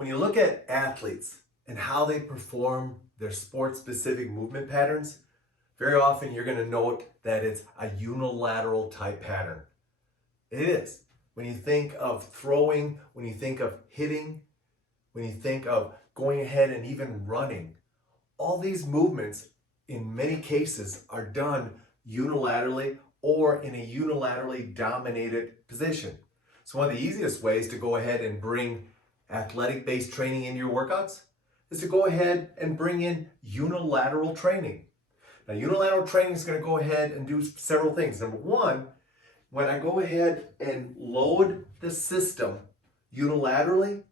When you look at athletes and how they perform their sport-specific movement patterns, very often you're going to note that it's a unilateral type pattern. It is. When you think of throwing, when you think of hitting, when you think of going ahead and even running, all these movements in many cases are done unilaterally or in a unilaterally dominated position. So one of the easiest ways to go ahead and bring athletic-based training into your workouts is to go ahead and bring in unilateral training. Now, unilateral training is going to go ahead and do several things. Number one, when I go ahead and load the system unilaterally,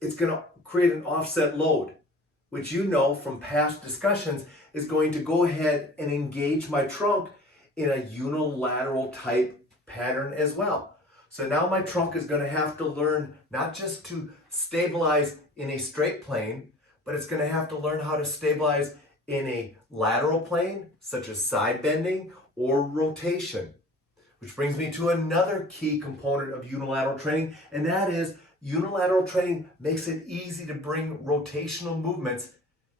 it's going to create an offset load, which you know from past discussions is going to go ahead and engage my trunk in a unilateral type pattern as well. So now my trunk is going to have to learn not just to stabilize in a straight plane, but it's going to have to learn how to stabilize in a lateral plane, such as side bending or rotation. Which brings me to another key component of unilateral training, and that is unilateral training makes it easy to bring rotational movements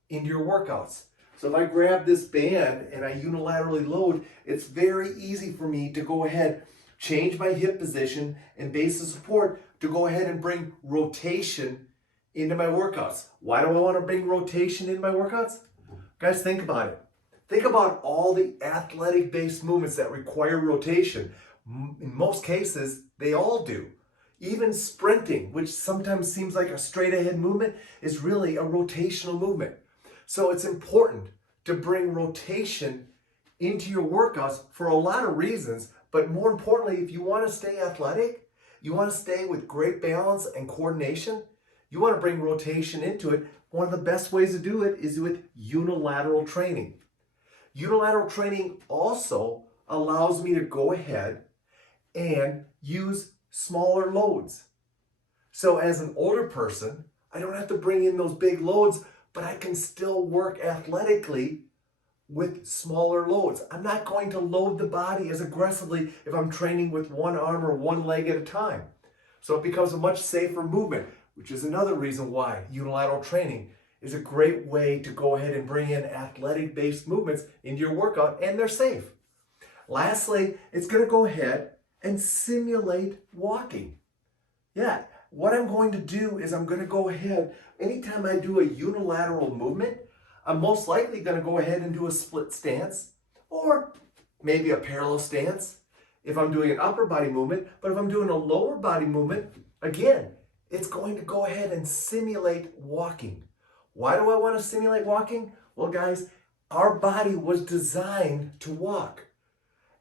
into your workouts. So if I grab this band and I unilaterally load, it's very easy for me to go ahead, change my hip position and base of support to go ahead and bring rotation into my workouts. Why do I want to bring rotation into my workouts? Guys, think about it. Think about all the athletic-based movements that require rotation. In most cases, they all do. Even sprinting, which sometimes seems like a straight-ahead movement, is really a rotational movement. So it's important to bring rotation into your workouts for a lot of reasons, but more importantly, if you want to stay athletic, you want to stay with great balance and coordination, you want to bring rotation into it. One of the best ways to do it is with unilateral training. Unilateral training also allows me to go ahead and use smaller loads. So as an older person, I don't have to bring in those big loads, but I can still work athletically with smaller loads. I'm not going to load the body as aggressively if I'm training with one arm or one leg at a time. So it becomes a much safer movement, which is another reason why unilateral training is a great way to go ahead and bring in athletic-based movements into your workout, and they're safe. Lastly, it's going to go ahead and simulate walking. Yeah, what I'm going to do is I'm going to go ahead, anytime I do a unilateral movement, I'm most likely going to go ahead and do a split stance or maybe a parallel stance if I'm doing an upper body movement. But if I'm doing a lower body movement, again, it's going to go ahead and simulate walking. Why do I want to simulate walking? Well, guys, our body was designed to walk.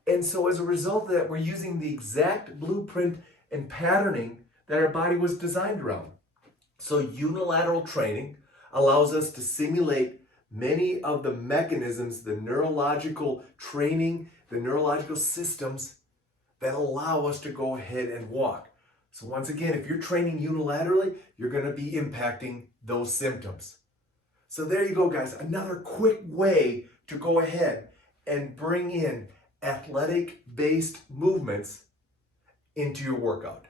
And so as a result of that, we're using the exact blueprint and patterning that our body was designed around. So unilateral training allows us to simulate many of the mechanisms, the neurological training, the neurological systems that allow us to go ahead and walk. So once again, if you're training unilaterally, you're going to be impacting those symptoms. So there you go, guys. Another quick way to go ahead and bring in athletic-based movements into your workout.